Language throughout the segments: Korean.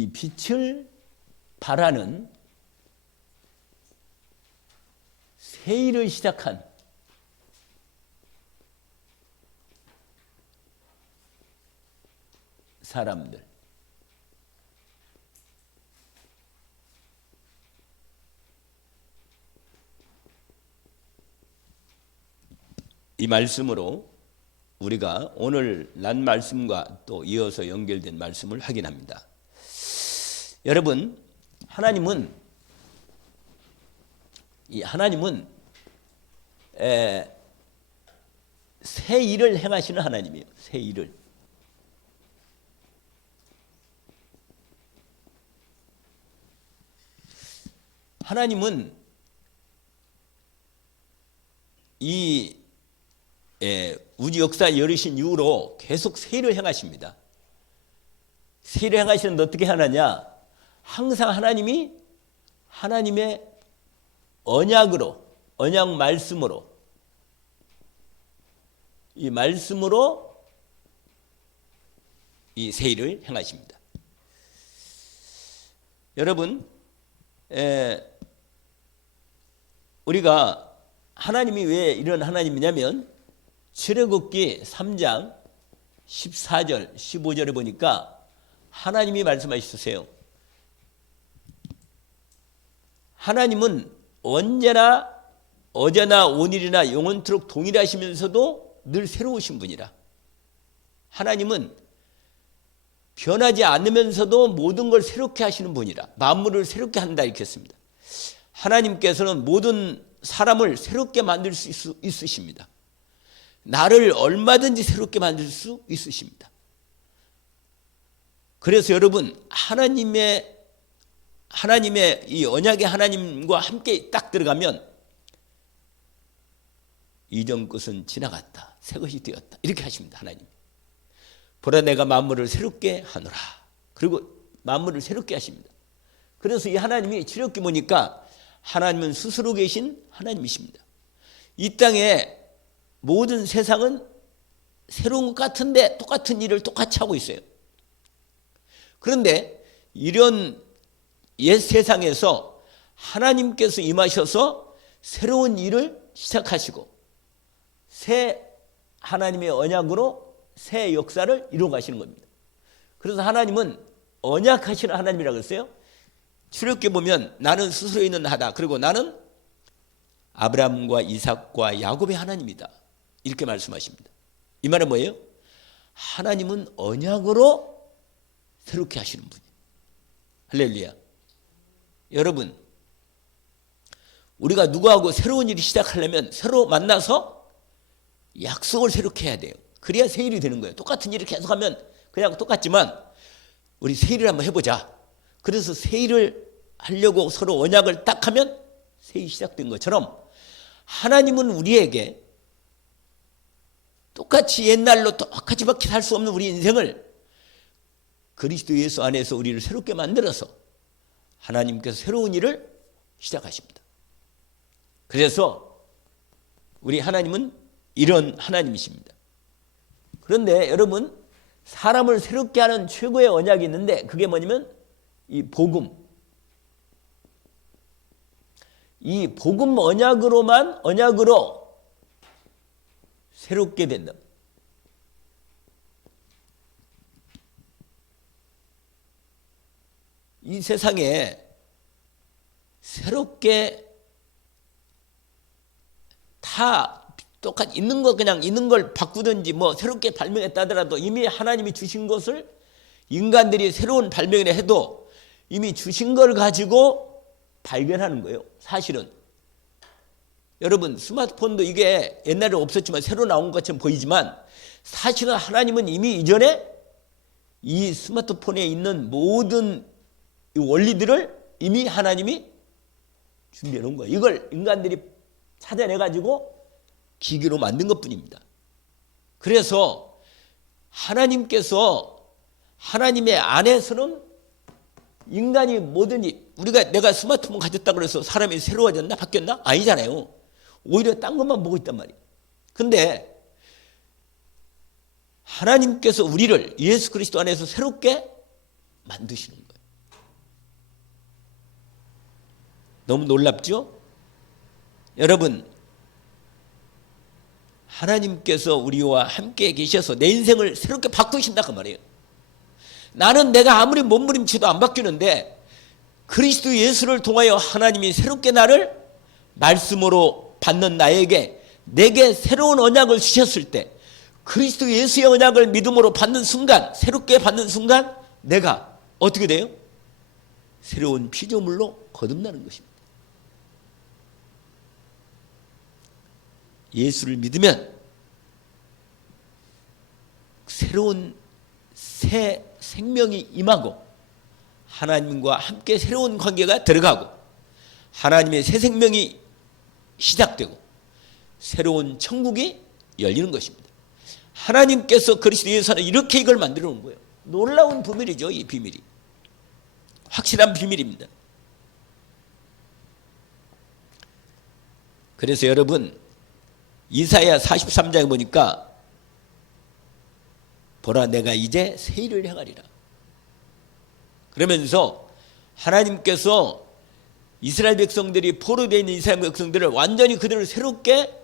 이 빛을 발하는 새 일을 시작한 사람들, 이 말씀으로 우리가 오늘 난 말씀과 또 이어서 연결된 말씀을 확인합니다. 여러분, 하나님은 새 일을 행하시는 하나님이에요. 새 일을. 하나님은 이 우주 역사 열으신 이후로 계속 새 일을 행하십니다. 새 일을 행하시는데 어떻게 하느냐? 항상 하나님이 하나님의 언약으로, 언약 말씀으로, 이 말씀으로 이 새 일을 행하십니다. 여러분, 우리가 하나님이 왜 이런 하나님이냐면 출애굽기 3장 14절 15절에 보니까 하나님이 말씀하시세요. 하나님은 언제나 어제나 오늘이나 영원토록 동일하시면서도 늘 새로우신 분이라. 하나님은 변하지 않으면서도 모든 걸 새롭게 하시는 분이라. 만물을 새롭게 한다 이렇게 했습니다. 하나님께서는 모든 사람을 새롭게 만들 수 있으십니다. 나를 얼마든지 새롭게 만들 수 있으십니다. 그래서 여러분, 하나님의 이 언약의 하나님과 함께 딱 들어가면 이전 것은 지나갔다, 새 것이 되었다 이렇게 하십니다. 하나님. 보라 내가 만물을 새롭게 하노라. 그리고 만물을 새롭게 하십니다. 그래서 이 하나님이 출애굽기 보니까 하나님은 스스로 계신 하나님이십니다. 이 땅에 모든 세상은 새로운 것 같은데 똑같은 일을 똑같이 하고 있어요. 그런데 이런 옛 세상에서 하나님께서 임하셔서 새로운 일을 시작하시고 새 하나님의 언약으로 새 역사를 이루어 가시는 겁니다. 그래서 하나님은 언약하시는 하나님이라고 했어요. 출애굽기 보면 나는 스스로 있는 하다. 그리고 나는 아브라함과 이삭과 야곱의 하나님이다. 이렇게 말씀하십니다. 이 말은 뭐예요? 하나님은 언약으로 새롭게 하시는 분이에요. 할렐루야. 여러분, 우리가 누구하고 새로운 일을 시작하려면 새로 만나서 약속을 새롭게 해야 돼요. 그래야 새 일이 되는 거예요. 똑같은 일을 계속하면 그냥 똑같지만 우리 새 일을 한번 해보자. 그래서 새 일을 하려고 서로 언약을 딱 하면 새 일이 시작된 것처럼 하나님은 우리에게 똑같이 옛날로 똑같이밖에 살 수 없는 우리 인생을 그리스도 예수 안에서 우리를 새롭게 만들어서 하나님께서 새로운 일을 시작하십니다. 그래서 우리 하나님은 이런 하나님이십니다. 그런데 여러분, 사람을 새롭게 하는 최고의 언약이 있는데 그게 뭐냐면 이 복음. 이 복음 언약으로 새롭게 된다. 이 세상에 새롭게 다 똑같이 있는 거 그냥 있는 걸 바꾸든지 뭐 새롭게 발명했다 하더라도 이미 하나님이 주신 것을 인간들이 새로운 발명을 해도 이미 주신 걸 가지고 발견하는 거예요. 사실은. 여러분, 스마트폰도 이게 옛날에 없었지만 새로 나온 것처럼 보이지만 사실은 하나님은 이미 이전에 이 스마트폰에 있는 모든 이 원리들을 이미 하나님이 준비해 놓은 거예요. 이걸 인간들이 찾아내가지고 기계로 만든 것뿐입니다. 그래서 하나님께서 하나님의 안에서는 인간이 뭐든지 내가 스마트폰 가졌다 그래서 사람이 새로워졌나 바뀌었나? 아니잖아요. 오히려 딴 것만 보고 있단 말이에요. 근데 하나님께서 우리를 예수 그리스도 안에서 새롭게 만드시는 거예요. 너무 놀랍죠? 여러분, 하나님께서 우리와 함께 계셔서 내 인생을 새롭게 바꾸신다 그 말이에요. 나는 내가 아무리 몸부림치도 안 바뀌는데 그리스도 예수를 통하여 하나님이 새롭게 나를 말씀으로 받는 나에게 내게 새로운 언약을 주셨을 때 그리스도 예수의 언약을 믿음으로 받는 순간, 새롭게 받는 순간 내가 어떻게 돼요? 새로운 피조물로 거듭나는 것입니다. 예수를 믿으면 새로운 새 생명이 임하고 하나님과 함께 새로운 관계가 들어가고 하나님의 새 생명이 시작되고 새로운 천국이 열리는 것입니다. 하나님께서 그리스도 예수 안에 이렇게 이걸 만들어 놓은 거예요. 놀라운 비밀이죠. 이 비밀이 확실한 비밀입니다. 그래서 여러분, 이사야 43장에 보니까 보라 내가 이제 새 일을 행하리라. 그러면서 하나님께서 이스라엘 백성들이 포로되어 있는 이스라엘 백성들을 완전히 그들을 새롭게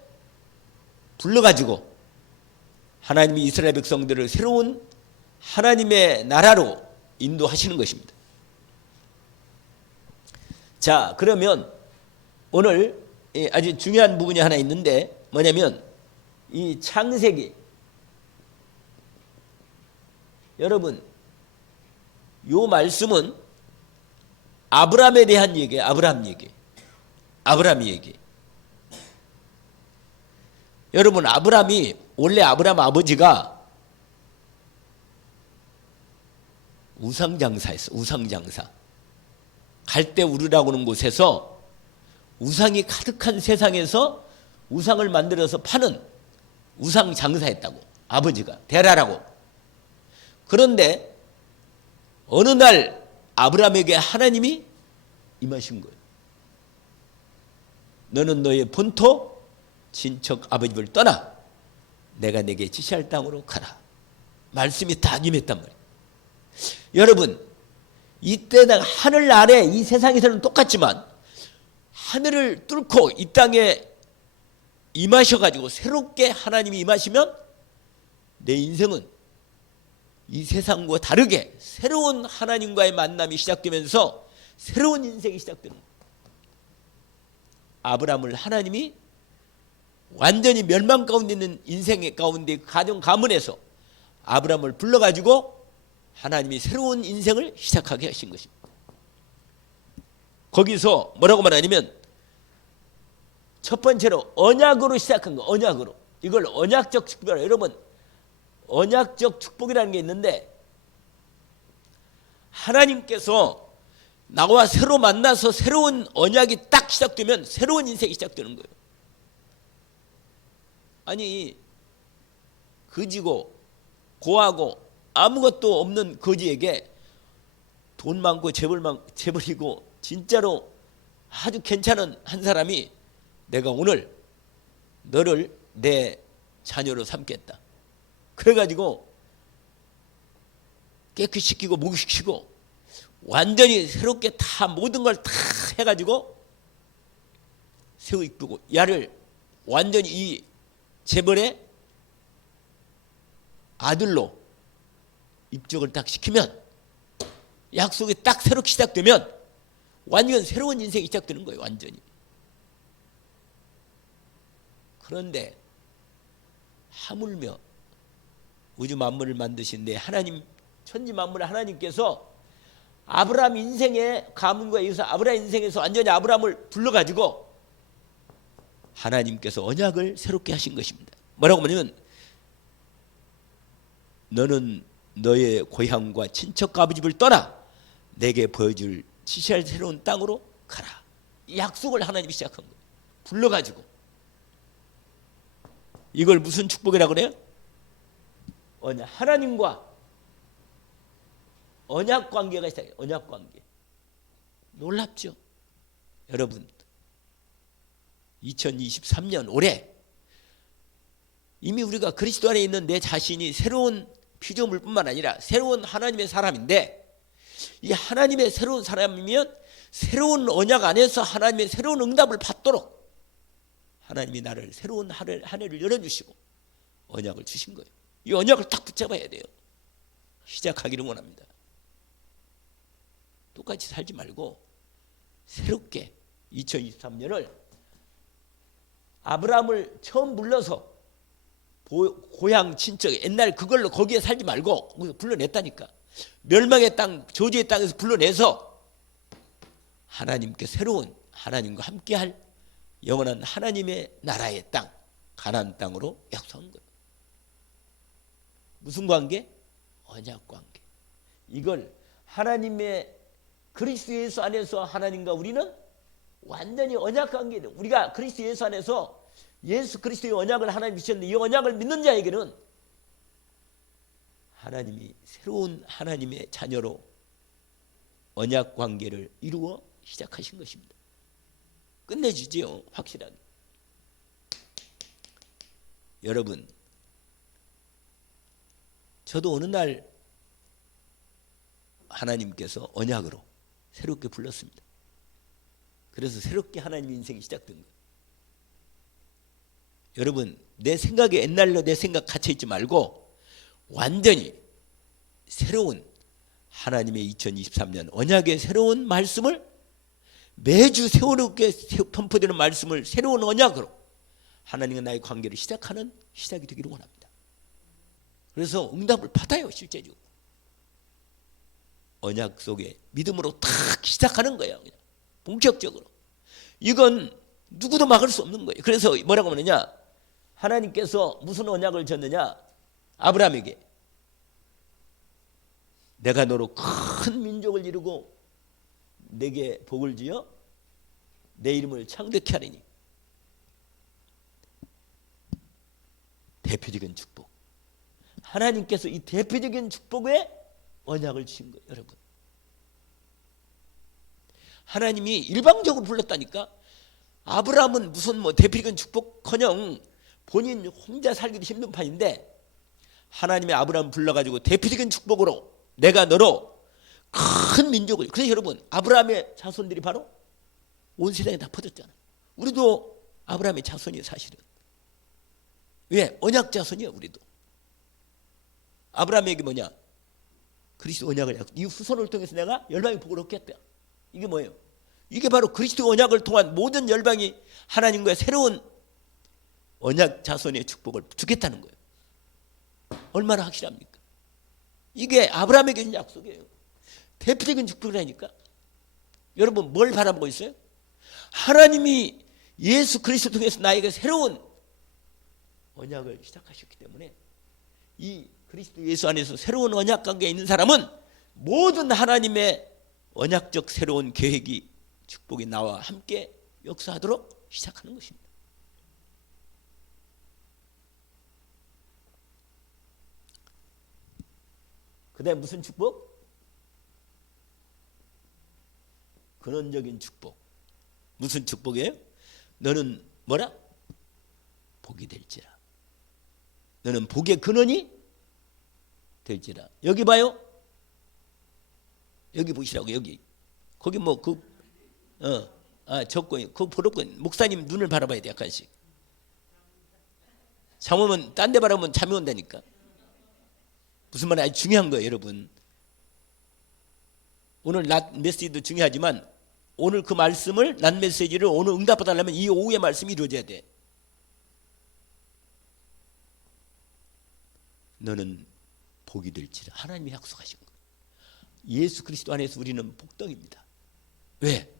불러가지고 하나님이 이스라엘 백성들을 새로운 하나님의 나라로 인도하시는 것입니다. 자, 그러면 오늘 아주 중요한 부분이 하나 있는데 뭐냐면 이 창세기, 여러분 요 말씀은 아브라함에 대한 얘기예요. 아브라함 얘기. 여러분, 원래 아브라함 아버지가 우상장사였어. 우상장사. 갈대우르라고 하는 곳에서 우상이 가득한 세상에서 우상을 만들어서 파는 우상장사했다고. 아버지가 데라라고. 그런데 어느 날 아브라함에게 하나님이 임하신 거예요. 너는 너의 본토 친척 아버지 집을 떠나 내가 내게 지시할 땅으로 가라. 말씀이 다 임했단 말이에요. 여러분, 이때는 하늘 아래 이 세상에서는 똑같지만 하늘을 뚫고 이 땅에 임하셔가지고 새롭게 하나님이 임하시면 내 인생은 이 세상과 다르게 새로운 하나님과의 만남이 시작되면서 새로운 인생이 시작되는 거예요. 아브라함을 하나님이 완전히 멸망 가운데 있는 인생의 가운데 가정 가문에서 아브라함을 불러가지고 하나님이 새로운 인생을 시작하게 하신 것입니다. 거기서 뭐라고 말하냐면 첫 번째로 언약으로 시작한 거. 언약으로. 이걸 언약적 축복이라고. 여러분, 언약적 축복이라는 게 있는데 하나님께서 나와 새로 만나서 새로운 언약이 딱 시작되면 새로운 인생이 시작되는 거예요. 아니, 거지고 고하고 아무것도 없는 거지에게 돈 많고 재벌이고 진짜로 아주 괜찮은 한 사람이 내가 오늘 너를 내 자녀로 삼겠다. 그래가지고 깨끗시키고 목욕시키고 완전히 새롭게 다 모든 걸 다 해가지고 새우 이쁘고 야를 완전히 이 재벌의 아들로 입적을 딱 시키면 약속이 딱 새롭게 시작되면 완전 새로운 인생이 시작되는 거예요. 완전히. 그런데 하물며 우주 만물을 만드신 내 하나님, 천지 만물의 하나님께서 아브라함 인생의 가문과 이어서 아브라함 인생에서 완전히 아브라함을 불러가지고 하나님께서 언약을 새롭게 하신 것입니다. 뭐라고 하냐면 너는 너의 고향과 친척 아버지를 떠나 내게 보여줄 지시할 새로운 땅으로 가라. 이 약속을 하나님이 시작한 거예요. 불러가지고. 이걸 무슨 축복이라고 그래요? 하나님과 언약 관계가 시작해요. 언약 관계. 놀랍죠? 여러분, 2023년 올해 이미 우리가 그리스도 안에 있는 내 자신이 새로운 피조물뿐만 아니라 새로운 하나님의 사람인데 이 하나님의 새로운 사람이면 새로운 언약 안에서 하나님의 새로운 응답을 받도록 하나님이 나를 새로운 한 해를 열어주시고 언약을 주신 거예요. 이 언약을 딱 붙잡아야 돼요. 시작하기를 원합니다. 똑같이 살지 말고 새롭게 2023년을 아브라함을 처음 불러서 고향 친척 옛날 그걸로 거기에 살지 말고 불러냈다니까. 멸망의 땅 저주의 땅에서 불러내서 하나님께 새로운 하나님과 함께할 영원한 하나님의 나라의 땅 가나안 땅으로 약속한 거예요. 무슨 관계? 언약 관계. 이걸 하나님의 그리스도 예수 안에서 하나님과 우리는 완전히 언약 관계예요. 우리가 그리스도 예수 안에서 예수 그리스도의 언약을 하나님 주셨는데 이 언약을 믿는 자에게는 하나님이 새로운 하나님의 자녀로 언약 관계를 이루어 시작하신 것입니다. 끝내주지요. 확실하게. 여러분, 저도 어느 날 하나님께서 언약으로 새롭게 불렀습니다. 그래서 새롭게 하나님 인생이 시작된 거예요. 여러분, 내 생각에 옛날로 내 생각 갇혀있지 말고 완전히 새로운 하나님의 2023년 언약의 새로운 말씀을 매주 새롭게 선포되는 말씀을 새로운 언약으로 하나님과 나의 관계를 시작하는 시작이 되기를 원합니다. 그래서 응답을 받아요. 실제적으로 언약 속에 믿음으로 탁 시작하는 거예요. 그냥 본격적으로. 이건 누구도 막을 수 없는 거예요. 그래서 뭐라고 하느냐, 하나님께서 무슨 언약을 줬느냐, 아브라함에게 내가 너로 큰 민족을 이루고 내게 복을 지어 내 이름을 창대케 하리니. 대표적인 축복. 하나님께서 이 대표적인 축복에 언약을 주신 거예요. 여러분, 하나님이 일방적으로 불렀다니까. 아브라함은 무슨 대표적인 축복커녕 본인 혼자 살기도 힘든 판인데 하나님의 아브라함 불러가지고 대표적인 축복으로 내가 너로 큰 민족을. 그래서 여러분, 아브라함의 자손들이 바로 온 세상에 다 퍼졌잖아요. 우리도 아브라함의 자손이에요. 사실은. 왜? 언약 자손이에요. 우리도. 아브라함에게 뭐냐, 그리스도 언약을 이 후손을 통해서 내가 열방의 복을 얻겠다. 이게 뭐예요? 이게 바로 그리스도 언약을 통한 모든 열방이 하나님과의 새로운 언약 자손의 축복을 주겠다는 거예요. 얼마나 확실합니까? 이게 아브라함에게 준 약속이에요. 대표적인 축복이라니까. 여러분, 뭘 바라보고 있어요? 하나님이 예수 그리스도 통해서 나에게 새로운 언약을 시작하셨기 때문에 이 그리스도 예수 안에서 새로운 언약 관계에 있는 사람은 모든 하나님의 언약적 새로운 계획이 축복이 나와 함께 역사하도록 시작하는 것입니다. 그 다음에 무슨 축복? 근원적인 축복. 무슨 축복이에요? 너는 뭐라? 복이 될지라. 너는 복의 근원이 될지라. 여기 봐요. 여기 보시라고. 여기. 거기 적고 그 보렵고 목사님 눈을 바라봐야 돼. 약간씩. 잠오면 딴 데 바라보면 잠이 온다니까. 무슨 말이 아주 중요한 거예요, 여러분. 오늘 낮 메시지도 중요하지만 오늘 그 말씀을, 낮 메시지를 오늘 응답받으려면 이 오후의 말씀이 이루어져야 돼. 너는 복이 될지라. 하나님이 약속하신 거예요. 예수 그리스도 안에서 우리는 복덩입니다. 왜?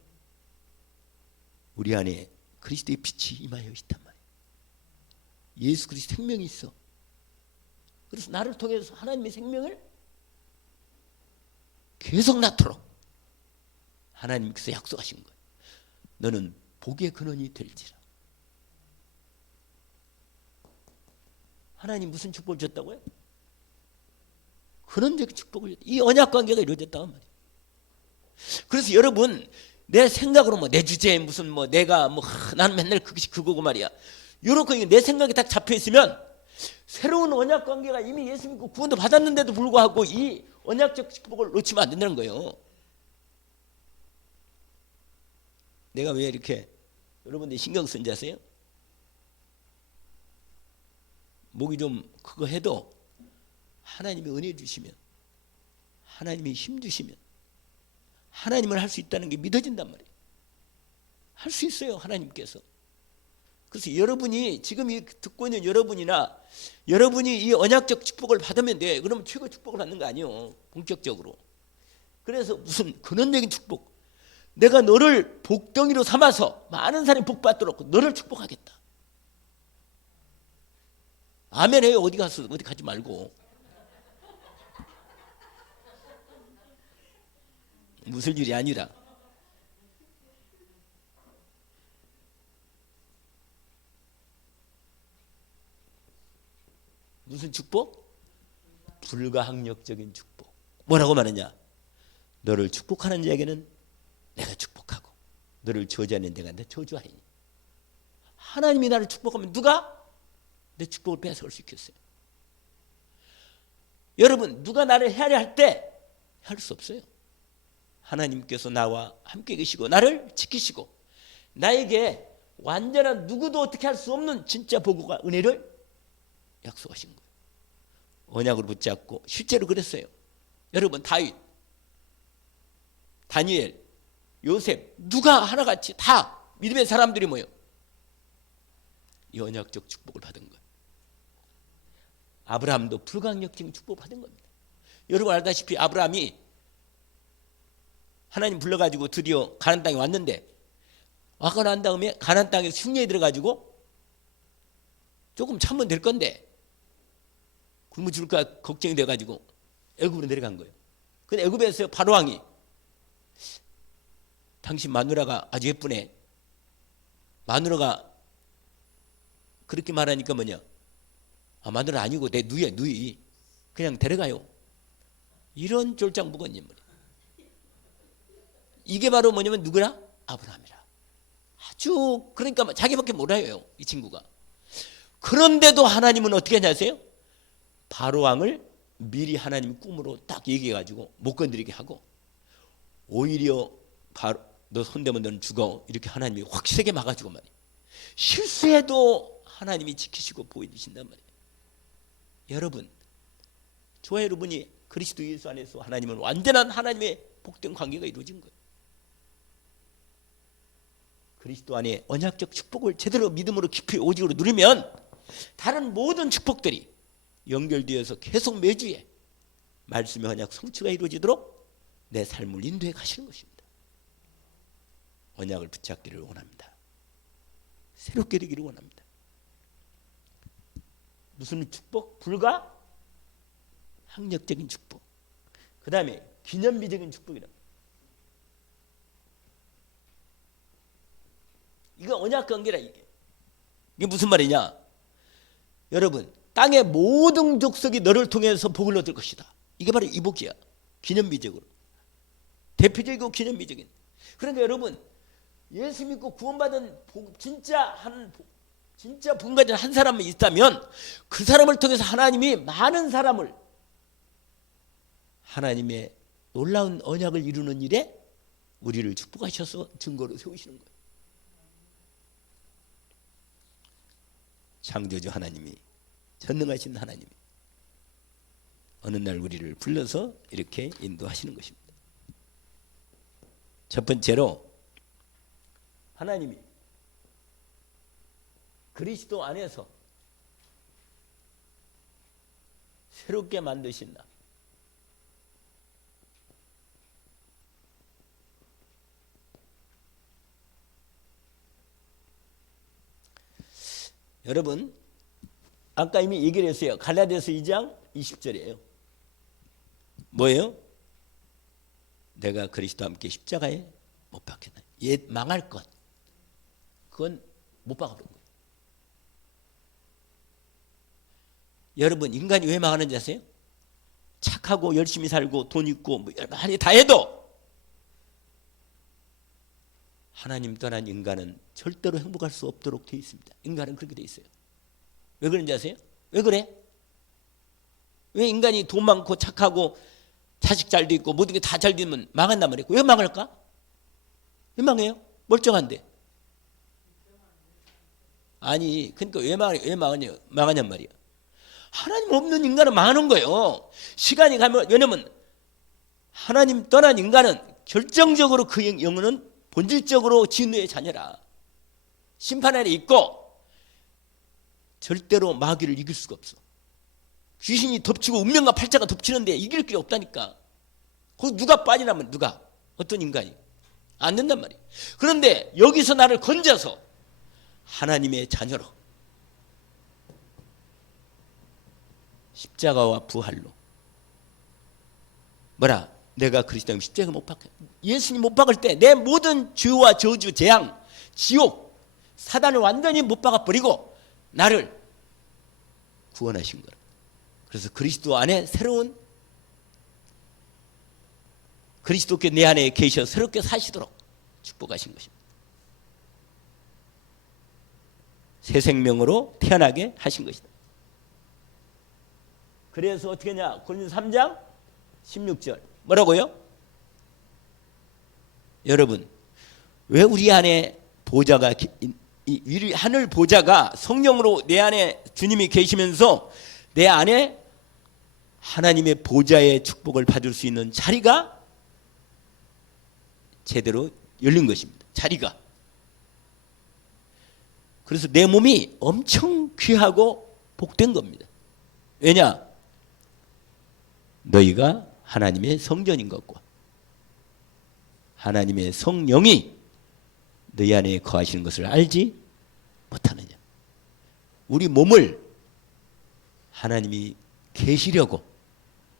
우리 안에 그리스도의 빛이 임하여 있단 말이에요. 예수 그리스도 생명이 있어. 그래서 나를 통해서 하나님의 생명을 계속 낳도록 하나님께서 약속하신 거예요. 너는 복의 근원이 될지라. 하나님 무슨 축복을 줬다고요? 근원적인 축복을 줬다. 이 언약 관계가 이루어졌다고 말이에요. 그래서 여러분, 내 생각으로 내 주제에 무슨 내가 나는 맨날 그거고 말이야. 이렇게 내 생각이 딱 잡혀 있으면 새로운 언약 관계가 이미 예수 믿고 구원도 받았는데도 불구하고 이 언약적 축복을 놓치면 안 된다는 거예요. 내가 왜 이렇게 여러분들 신경 쓴지 아세요? 목이 좀 그거 해도 하나님이 은혜 주시면, 하나님이 힘 주시면 하나님은 할 수 있다는 게 믿어진단 말이에요. 할 수 있어요, 하나님께서. 그래서 여러분이 지금 이 듣고 있는 여러분이나 여러분이 이 언약적 축복을 받으면 돼. 그러면 최고 축복을 받는 거 아니에요, 본격적으로. 그래서 무슨 근원적인 축복, 내가 너를 복덩이로 삼아서 많은 사람이 복 받도록 너를 축복하겠다. 아멘 해요. 어디 가지 말고. 무슨 일이 아니라. 무슨 축복? 불가항력적인 축복. 뭐라고 말하냐? 너를 축복하는 자에게는 내가 축복하고 너를 저주하는 자가 내가 저주하리니. 하나님이 나를 축복하면 누가 내 축복을 뺏어갈 수 있겠어요? 여러분, 누가 나를 헤아려 할 때 할 수 없어요. 하나님께서 나와 함께 계시고 나를 지키시고 나에게 완전한 누구도 어떻게 할 수 없는 진짜 복과 은혜를 약속하신 거예요. 언약으로 붙잡고 실제로 그랬어요. 여러분, 다윗, 다니엘, 요셉 누가 하나같이 다 믿음의 사람들이 모여 이 언약적 축복을 받은 거예요. 아브라함도 불가항력적인 축복을 받은 겁니다. 여러분 알다시피 아브라함이 하나님 불러가지고 드디어 가나안 땅에 왔는데, 와가 난 다음에 가나안 땅에서 흉내에 들어가지고 조금 참으면 될 건데 굶어 죽을까 걱정이 돼가지고 애굽으로 내려간 거예요. 근데 애굽에서 바로왕이 당신 마누라가 아주 예쁘네. 마누라가 그렇게 말하니까 뭐냐? 아, 마누라 아니고 내 누이야, 누이. 그냥 데려가요. 이런 쫄짱부건 인물이에요. 이게 바로 뭐냐면 누구라? 아브라함이라. 아주 그러니까 자기밖에 몰라요, 이 친구가. 그런데도 하나님은 어떻게 하냐 아세요? 바로왕을 미리 하나님 꿈으로 딱 얘기해가지고 못 건드리게 하고, 오히려 너 손대면 너는 죽어, 이렇게 하나님이 확 세게 막아주고 말이에요. 실수해도 하나님이 지키시고 보여주신단 말이에요. 여러분, 저와 여러분이 그리스도 예수 안에서 하나님은 완전한 하나님의 복된 관계가 이루어진 거예요. 그리스도 안에 언약적 축복을 제대로 믿음으로 깊이 오직으로 누리면 다른 모든 축복들이 연결되어서 계속 매주에 말씀의 언약 성취가 이루어지도록 내 삶을 인도해 가시는 것입니다. 언약을 붙잡기를 원합니다. 새롭게 되기를 원합니다. 무슨 축복? 불가항력적인 축복. 그 다음에 기념비적인 축복이랍니다. 이거 언약 관계라. 이게 무슨 말이냐? 여러분, 땅의 모든 족속이 너를 통해서 복을 얻을 것이다. 이게 바로 이 복이야. 기념비적으로. 대표적이고 기념비적인. 그러니까 여러분, 예수 믿고 구원받은 복, 진짜 복음 가진 한 사람이 있다면 그 사람을 통해서 하나님이 많은 사람을 하나님의 놀라운 언약을 이루는 일에 우리를 축복하셔서 증거로 세우시는 거예요. 창조주 하나님이, 전능하신 하나님이 어느 날 우리를 불러서 이렇게 인도하시는 것입니다. 첫 번째로 하나님이 그리스도 안에서 새롭게 만드신다. 여러분, 아까 이미 얘기를 했어요. 갈라디아서 2장 20절이에요. 뭐예요? 내가 그리스도와 함께 십자가에 못 박혔다. 옛 망할 것, 그건 못 박아버린 거예요. 여러분, 인간이 왜 망하는지 아세요? 착하고 열심히 살고 돈 있고 뭐 많이 다 해도 하나님 떠난 인간은 절대로 행복할 수 없도록 되어 있습니다. 인간은 그렇게 되어 있어요. 왜 그런지 아세요? 왜 그래? 왜 인간이 돈 많고 착하고 자식 잘도 있고 모든 게 다 잘 되면 망한단 말이에요? 왜 망할까? 왜 망해요? 멀쩡한데. 아니 그러니까 왜 망하냔 말이야. 하나님 없는 인간은 망하는 거예요. 시간이 가면, 왜냐면 하나님 떠난 인간은 결정적으로 그 영혼은 본질적으로 진노의 자녀라. 심판 안에 있고 절대로 마귀를 이길 수가 없어. 귀신이 덮치고 운명과 팔자가 덮치는데 이길 길이 없다니까. 거기 누가 빠지나면 누가? 어떤 인간이? 안 된단 말이에요. 그런데 여기서 나를 건져서 하나님의 자녀로, 십자가와 부활로, 뭐라? 내가 그리스도의 십자가 못 박혀. 예수님 못 박을 때 내 모든 죄와 저주, 재앙, 지옥, 사단을 완전히 못 박아버리고 나를 구원하신 거라. 그래서 그리스도 안에 새로운, 그리스도께 내 안에 계셔 새롭게 사시도록 축복하신 것입니다. 새 생명으로 태어나게 하신 것이다. 그래서 어떻게 했냐? 고린도서 3장 16절 뭐라고요? 여러분, 왜 우리 안에 보좌가, 이 하늘 보좌가 성령으로 내 안에 주님이 계시면서 내 안에 하나님의 보좌의 축복을 받을 수 있는 자리가 제대로 열린 것입니다. 자리가. 그래서 내 몸이 엄청 귀하고 복된 겁니다. 왜냐? 너희가 하나님의 성전인 것과 하나님의 성령이 너희 안에 거하시는 것을 알지 못하느냐. 우리 몸을 하나님이 계시려고,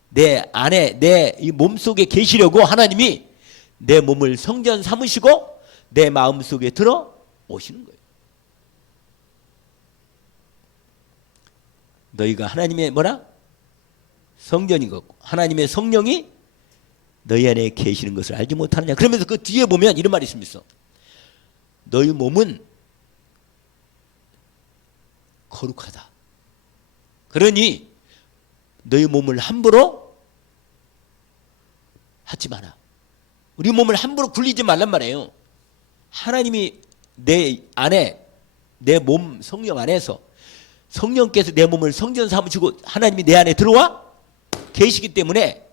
내 안에, 내 이 몸속에 계시려고 하나님이 내 몸을 성전 삼으시고 내 마음속에 들어오시는 거예요. 너희가 하나님의 뭐라? 성전인 것고 하나님의 성령이 너희 안에 계시는 것을 알지 못하느냐. 그러면서 그 뒤에 보면 이런 말이 있습니다. 너희 몸은 거룩하다. 그러니 너희 몸을 함부로 하지 마라. 우리 몸을 함부로 굴리지 말란 말이에요. 하나님이 내 안에, 내 몸 성령 안에서 성령께서 내 몸을 성전 삼으시고 하나님이 내 안에 들어와 계시기 때문에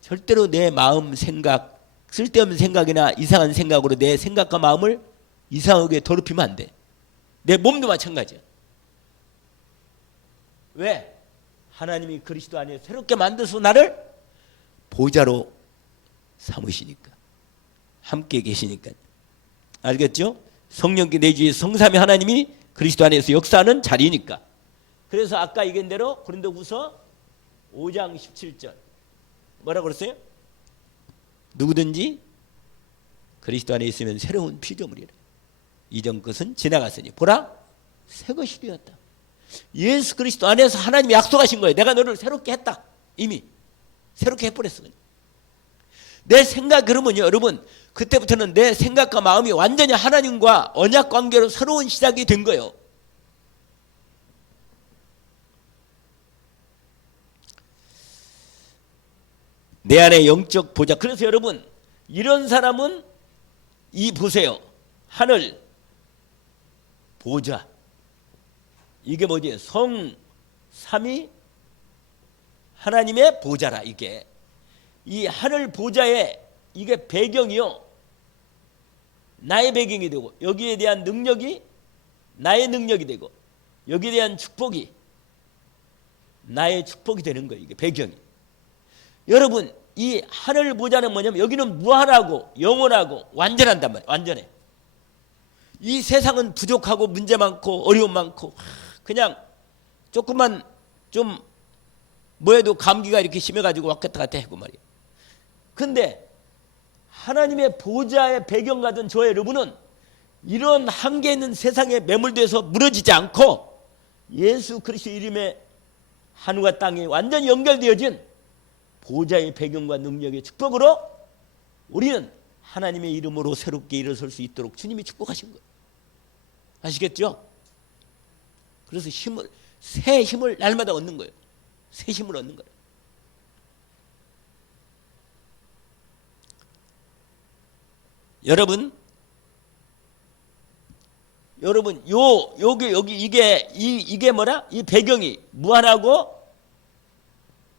절대로 내 마음 생각, 쓸데없는 생각이나 이상한 생각으로 내 생각과 마음을 이상하게 더럽히면 안 돼. 내 몸도 마찬가지야. 왜? 하나님이 그리스도 안에 새롭게 만들어서 나를 보좌로 삼으시니까, 함께 계시니까. 알겠죠? 성령께 내주의 성삼위 하나님이 그리스도 안에서 역사하는 자리니까. 그래서 아까 얘기한 대로 고린도후서 5장 17절 뭐라고 그랬어요? 누구든지 그리스도 안에 있으면 새로운 피조물이라. 이전 것은 지나갔으니 보라 새 것이 되었다. 예수 그리스도 안에서 하나님이 약속하신 거예요. 내가 너를 새롭게 했다. 이미 새롭게 해버렸어. 내 생각, 그러면요 여러분, 그때부터는 내 생각과 마음이 완전히 하나님과 언약 관계로 새로운 시작이 된 거예요. 내 안에 영적 보좌. 그래서 여러분, 이런 사람은 이 보세요. 하늘 보좌. 이게 뭐지? 성삼위 하나님의 보좌라. 이게 이 하늘 보좌에 이게 배경이요, 나의 배경이 되고 여기에 대한 능력이 나의 능력이 되고 여기에 대한 축복이 나의 축복이 되는 거예요. 이게 배경이. 여러분, 이 하늘 보좌는 뭐냐면 여기는 무한하고 영원하고 완전한단 말이에요. 완전해. 이 세상은 부족하고 문제 많고 어려움 많고 그냥 조금만 좀 뭐해도 감기가 이렇게 심해가지고 왔다 갔다 하고 말이에요. 근데 하나님의 보좌의 배경 같은 저 여러분은 이런 한계 있는 세상에 매몰돼서 무너지지 않고 예수 그리스도 이름의 하늘과 땅이 완전히 연결되어진 보좌의 배경과 능력의 축복으로 우리는 하나님의 이름으로 새롭게 일어설 수 있도록 주님이 축복하신 거예요. 아시겠죠? 그래서 새 힘을 날마다 얻는 거예요. 새 힘을 얻는 거예요. 여러분 여기 이게 뭐라? 이 배경이 무한하고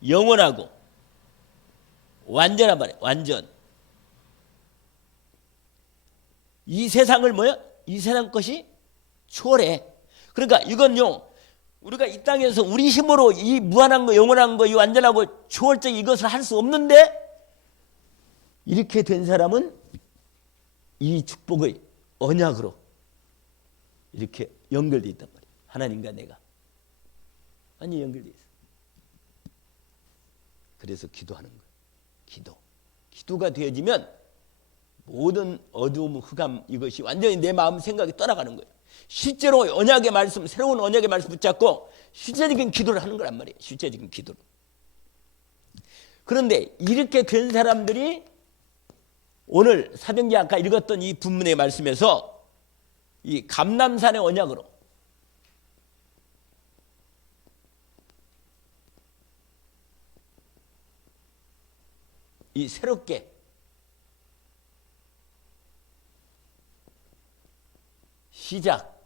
영원하고 완전한 말이에요. 완전. 이 세상을 뭐야? 이 세상 것이 초월해. 그러니까 이건요, 우리가 이 땅에서 우리 힘으로 이 무한한 거, 영원한 거, 이 완전하고 초월적 이것을 할 수 없는데, 이렇게 된 사람은 이 축복의 언약으로 이렇게 연결되어 있단 말이에요. 하나님과 내가 완전히 연결되어 있어. 그래서 기도하는 거예요. 기도가 되어지면 모든 어두움, 흑암 이것이 완전히 내 마음 생각이 떠나가는 거예요. 실제로 언약의 말씀, 새로운 언약의 말씀 붙잡고 실제적인 기도를 하는 거란 말이에요. 실제적인 기도를. 그런데 이렇게 된 사람들이 오늘 사도행전 아까 읽었던 이 본문의 말씀에서 이 감람산의 언약으로 이 새롭게 시작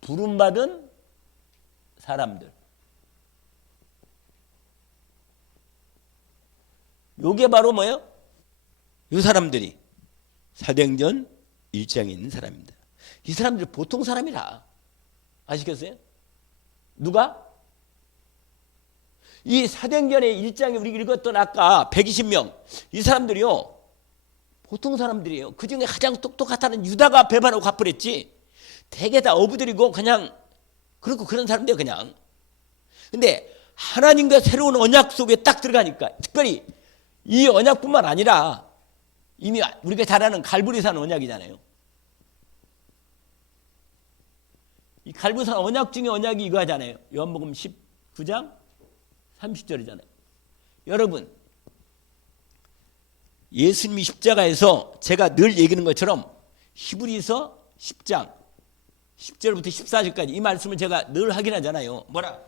부름받은 사람들, 요게 바로 뭐예요? 이 사람들이 사도행전 1장에 있는 사람입니다. 이 사람들이 보통 사람이라 아시겠어요? 누가? 이 사도행전의 1장에 우리 읽었던 아까 120명 이 사람들이요 보통 사람들이에요. 그 중에 가장 똑똑하다는 유다가 배반하고 갚으랬지 대개 다 어부들이고 그냥 그렇고 그런 사람들이에요. 그냥. 근데 하나님과 새로운 언약 속에 딱 들어가니까 특별히 이 언약뿐만 아니라 이미 우리가 잘 아는 갈보리산 언약이잖아요. 이 갈보리산 언약 중에 언약이 이거 하잖아요. 요한복음 19장 30절이잖아요. 여러분 예수님이 십자가에서 제가 늘 얘기하는 것처럼 히브리서 10장 10절부터 14절까지 이 말씀을 제가 늘 하긴 하잖아요. 뭐라?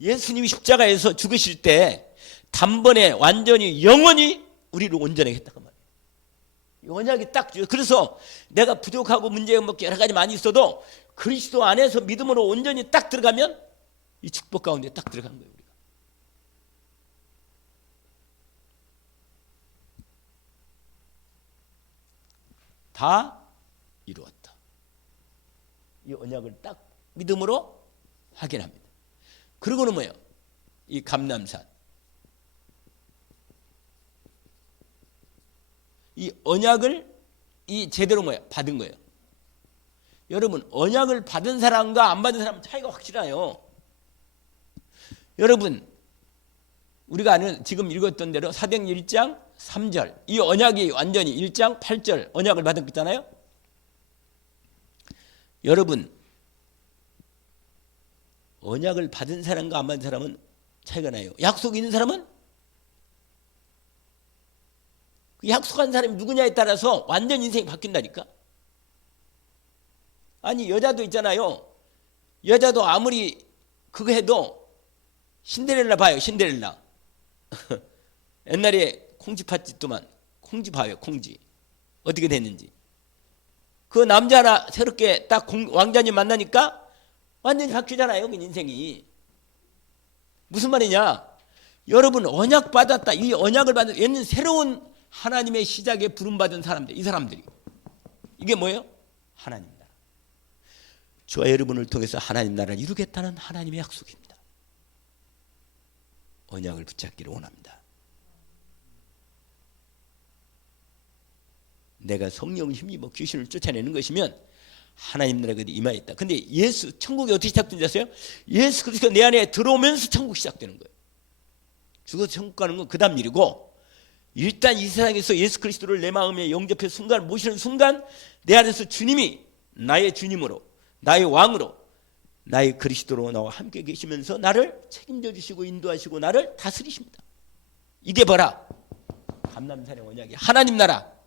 예수님이 십자가에서 죽으실 때 단번에 완전히 영원히 우리를 온전하게 했다고 말이에요. 언약이 딱 그래서 내가 부족하고 문제가 뭐 여러 가지 많이 있어도 그리스도 안에서 믿음으로 온전히 딱 들어가면 이 축복 가운데 딱 들어간 거예요. 우리가. 다 이루었다. 이 언약을 딱 믿음으로 확인합니다. 그리고는 뭐예요? 이 감람산. 이 언약을 이 제대로 뭐야? 받은 거예요. 여러분 언약을 받은 사람과 안 받은 사람은 차이가 확실해요. 여러분 우리가 아는 지금 읽었던 대로 사도행전 1장 3절 이 언약이 완전히 1장 8절 언약을 받은 거잖아요. 여러분 언약을 받은 사람과 안 받은 사람은 차이가 나요. 약속이 있는 사람은 그 약속한 사람이 누구냐에 따라서 완전 인생이 바뀐다니까. 아니 여자도 있잖아요. 여자도 아무리 그거 해도 신데렐라 봐요. 신데렐라. 옛날에 콩쥐 팥짓도만 콩쥐 봐요. 콩쥐 어떻게 됐는지. 그 남자 하나 새롭게 딱 왕자님 만나니까 완전히 바뀌잖아요. 그 인생이. 무슨 말이냐. 여러분 언약 받았다. 이 언약을 받은 얘는 새로운 하나님의 시작에 부름받은 사람들. 이 사람들이. 이게 뭐예요? 하나님 나라. 저와 여러분을 통해서 하나님 나라를 이루겠다는 하나님의 약속입니다. 언약을 붙잡기를 원합니다. 내가 성령을 힘입어 귀신을 쫓아내는 것이면 하나님 나라가 임하였다. 근데 예수 천국이 어떻게 시작된지 아세요? 예수 그리스도가 내 안에 들어오면서 천국 시작되는 거예요. 죽어서 천국 가는 건 그 다음 일이고 일단 이 세상에서 예수 그리스도를 내 마음에 영접해 순간 모시는 순간 내 안에서 주님이 나의 주님으로 나의 왕으로 나의 그리스도로 나와 함께 계시면서 나를 책임져 주시고 인도하시고 나를 다스리십니다. 이게 뭐라? 감람산의 언약이 하나님 나라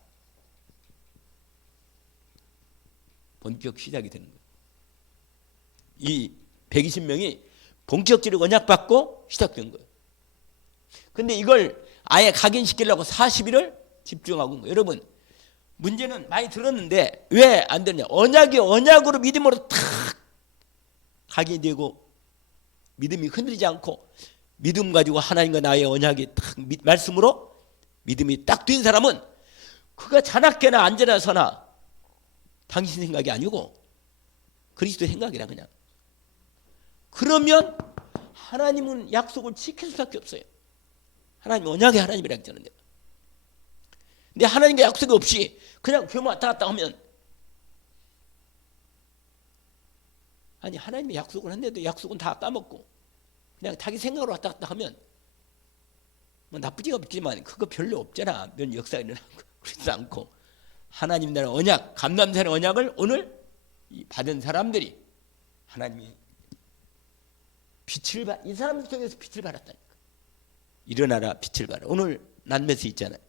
본격 시작이 되는 거예요. 이 120명이 본격적으로 언약받고 시작된 거예요. 근데 이걸 아예 각인시키려고 40일을 집중하고 있는 거예요. 여러분 문제는 많이 들었는데 왜 안 되느냐? 언약이 언약으로 믿음으로 탁 가게 되고 믿음이 흔들리지 않고 믿음 가지고 하나님과 나의 언약이 딱 말씀으로 믿음이 딱 된 사람은 그가 자나깨나 앉아나 서나 당신 생각이 아니고 그리스도 생각이라 그냥. 그러면 하나님은 약속을 지킬 수밖에 없어요. 하나님 언약의 하나님이라 했잖아요. 근데 하나님과 약속이 없이 그냥 교회 왔다 갔다 하면 아니 하나님의 약속을 했는데도 약속은 다 까먹고 그냥 자기 생각으로 왔다 갔다 하면 뭐 나쁘지가 없지만 그거 별로 없잖아. 몇 역사가 일어나고 그렇지 않고 하나님 나라 언약 감남산의 언약을 오늘 받은 사람들이 하나님이 빛을 이 사람들 속에서 빛을 발했다니까. 일어나라 빛을 발하. 오늘 난매서 있잖아요.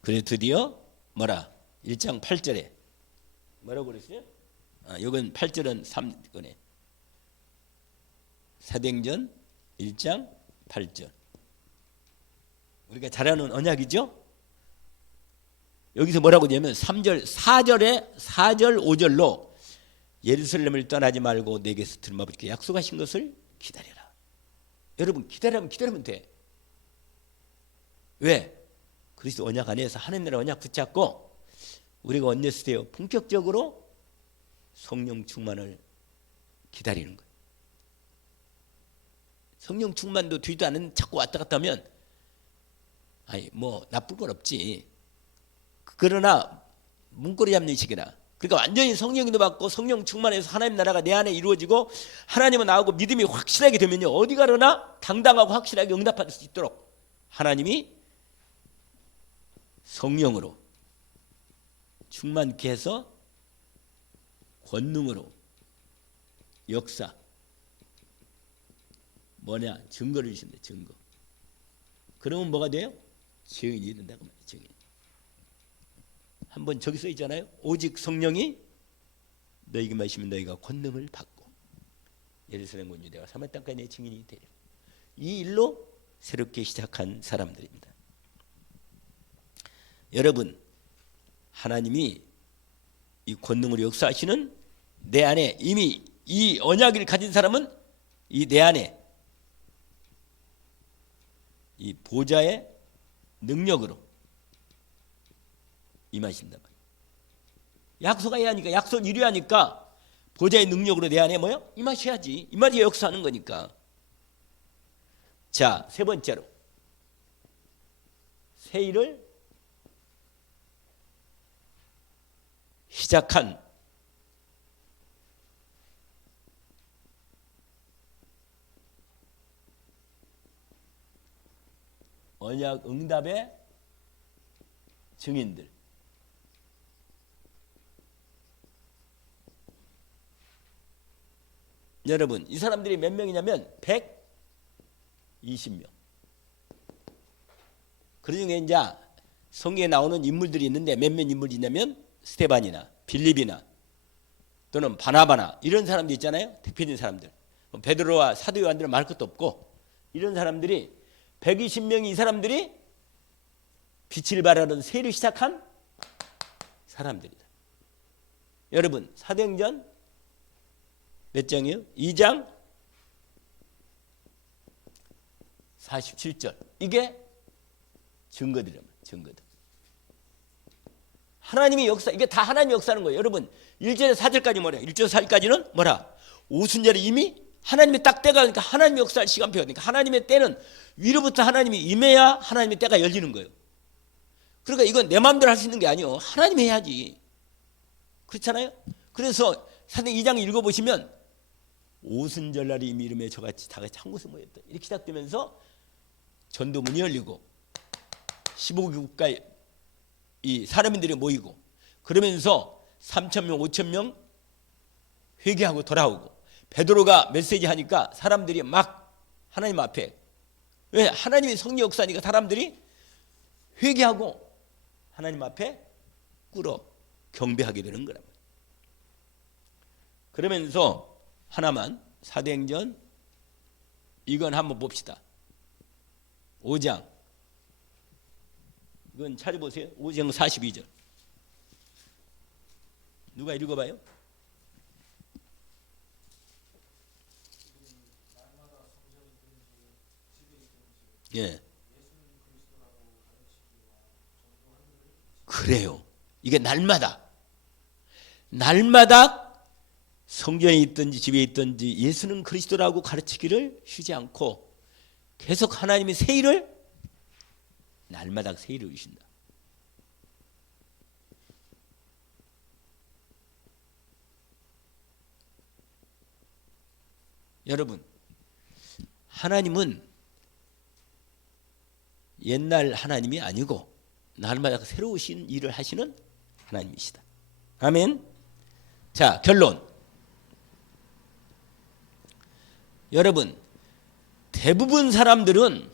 그래서 드디어 뭐라 1장 8절에 뭐라고 그랬어요? 이건 8절은 3거네. 사도행전 1장 8절. 우리가 잘 아는 언약이죠? 여기서 뭐라고 하냐면 3절 4절에 4절 5절로 예루살렘을 떠나지 말고 내게서 들은 아버지께 약속하신 것을 기다려라. 여러분 기다리면 돼. 왜? 그리스도 언약 안에서 하나님 나라 언약 붙잡고 우리가 언제스대요 본격적으로 성령 충만을 기다리는 거예요. 성령 충만도 뒤도 않은 자꾸 왔다 갔다 하면 아니 뭐 나쁠 건 없지. 그러나 문고리 잡는 식이나 그러니까 완전히 성령도 받고 성령 충만해서 하나님 나라가 내 안에 이루어지고 하나님은 나하고 믿음이 확실하게 되면요 어디 가려나 당당하고 확실하게 응답받을 수 있도록 하나님이 성령으로 충만케 해서 권능으로 역사 뭐냐 증거를 주신다. 증거. 그러면 뭐가 돼요? 증인이 된다고 말이에요. 증인. 한번 저기 써 있잖아요. 오직 성령이 너희에게 마시면 너희가 권능을 받고 예루살렘 온 유대와 사마리아 땅까지 내 증인이 되리라. 이 일로 새롭게 시작한 사람들입니다. 여러분 하나님이 이 권능으로 역사하시는 내 안에 이미 이 언약을 가진 사람은 이 내 안에 이 보좌의 능력으로 임하신단 말이에요. 약속해야 하니까 약속 이루하니까 보좌의 능력으로 내 안에 뭐요? 임하셔야지. 임하지 역사하는 거니까. 자, 세 번째로 새 일을 시작한 언약 응답의 증인들. 여러분 이 사람들이 몇 명이냐면 120명. 그 중에 이제 성경에 나오는 인물들이 있는데 몇몇 인물이 있냐면 스데반이나 빌립이나 또는 바나바나 이런 사람들 있잖아요. 대표적인 사람들. 베드로와 사도 요한들은 말할 것도 없고 이런 사람들이 120명이 이 사람들이 빛을 발하는 세를 시작한 사람들이다. 여러분 사도행전 몇 장이요? 2장 47절. 이게 증거들이란 말이에요. 증거들. 하나님의 역사, 이게 다 하나님의 역사하는 거예요. 여러분 1절에서 4절까지 뭐래요? 1절에서 4절까지는 뭐라? 오순절에 이미 하나님의 딱 때가 그러니까 하나님의 역사할 시간표가 그러니까 하나님의 때는 위로부터 하나님이 임해야 하나님의 때가 열리는 거예요. 그러니까 이건 내 마음대로 할 수 있는 게 아니에요. 하나님이 해야지. 그렇잖아요. 그래서 사도행 2장 읽어보시면 오순절날이 이미 이름에 저같이 다 같이 한 곳에 모였다. 이렇게 시작되면서 전도문이 열리고 15개국가에 이 사람들이 모이고 그러면서 3,000명 5,000명 회개하고 돌아오고 베드로가 메시지 하니까 사람들이 막 하나님 앞에 왜? 하나님의 성령 역사니까 사람들이 회개하고 하나님 앞에 꿇어 경배하게 되는 거란 말이에요. 그러면서 하나만 사도행전 이건 한번 봅시다. 5장. 이건 찾아보세요. 5장 42절. 누가 읽어봐요? 예. 그래요. 이게 날마다 성전에 있든지 집에 있든지 예수는 그리스도라고 가르치기를 쉬지 않고 계속 하나님이 새 일을 날마다 새 일을 주신다. 여러분, 하나님은 옛날 하나님이 아니고 날마다 새로우신 일을 하시는 하나님이시다. 아멘. 자, 결론. 여러분, 대부분 사람들은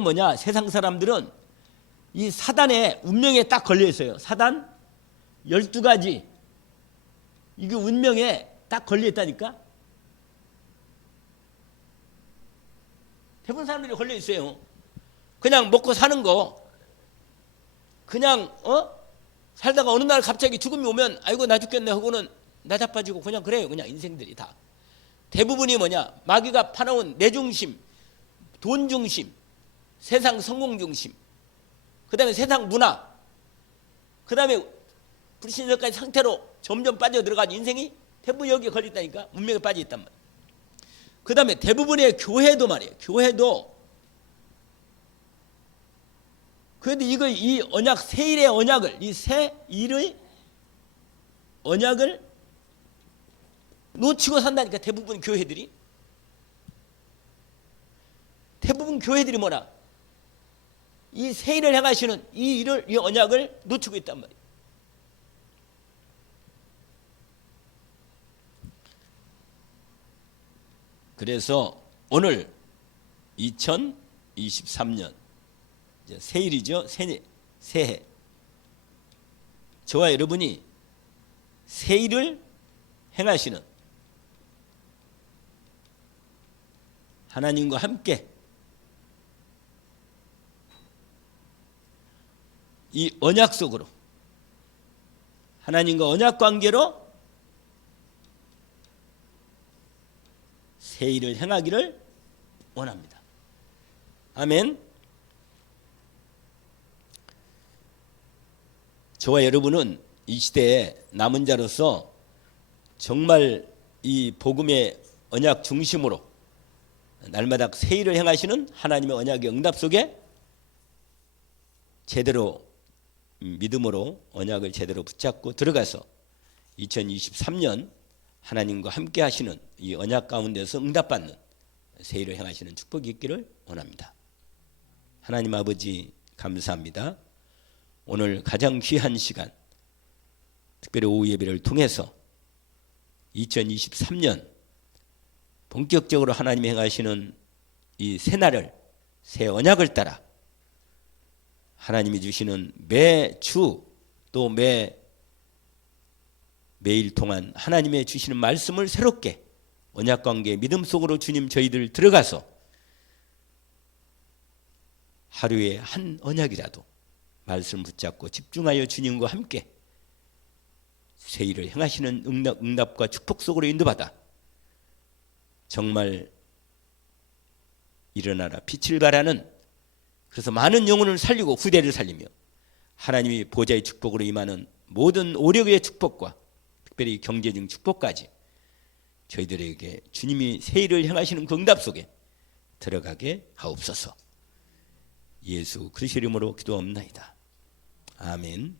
뭐냐? 세상 사람들은 이 사단의 운명에 딱 걸려 있어요. 사단 12가지 이게 운명에 딱 걸려 있다니까. 대부분 사람들이 걸려 있어요. 그냥 먹고 사는 거, 그냥 살다가 어느 날 갑자기 죽음이 오면 아이고 나 죽겠네 하고는 나 자빠지고 그냥 그래요. 그냥 인생들이 다. 대부분이 뭐냐? 마귀가 파놓은 내 중심, 돈 중심, 세상 성공 중심, 그 다음에 세상 문화, 그 다음에 불신자까지 상태로 점점 빠져들어간 인생이 대부분 여기에 걸렸다니까. 운명에 빠져 있단 말이에요. 그 다음에 대부분의 교회도 말이에요. 교회도 그래도 이 언약, 새 일의 언약을, 이 새 일의 언약을 놓치고 산다니까. 대부분 교회들이 뭐라? 이 새 일을 행하시는 이 언약을 놓치고 있단 말이에요. 그래서 오늘 2023년 새일이죠. 새해. 저와 여러분이 새일을 행하시는 하나님과 함께 이 언약 속으로 하나님과 언약 관계로 새 일을 행하기를 원합니다. 아멘. 저와 여러분은 이 시대에 남은 자로서 정말 이 복음의 언약 중심으로 날마다 새 일을 행하시는 하나님의 언약의 응답 속에 제대로 믿음으로 언약을 제대로 붙잡고 들어가서 2023년 하나님과 함께 하시는 이 언약 가운데서 응답받는 새 일을 행하시는 축복이 있기를 원합니다. 하나님 아버지 감사합니다. 오늘 가장 귀한 시간, 특별히 오후 예배를 통해서 2023년 본격적으로 하나님이 행하시는 이 새날을, 새 언약을 따라 하나님이 주시는 매주 또 매일 동안 하나님의 주시는 말씀을 새롭게 언약관계 믿음 속으로 주님 저희들 들어가서 하루에 한 언약이라도 말씀 붙잡고 집중하여 주님과 함께 새 일을 행하시는 응답과 축복 속으로 인도받아 정말 일어나라 빛을 발하는, 그래서 많은 영혼을 살리고 후대를 살리며 하나님이 보좌의 축복으로 임하는 모든 오력의 축복과 특별히 경제적 축복까지 저희들에게 주님이 새 일을 행하시는 그 응답 속에 들어가게 하옵소서. 예수 그리스도 이름으로 기도합나이다. 아멘.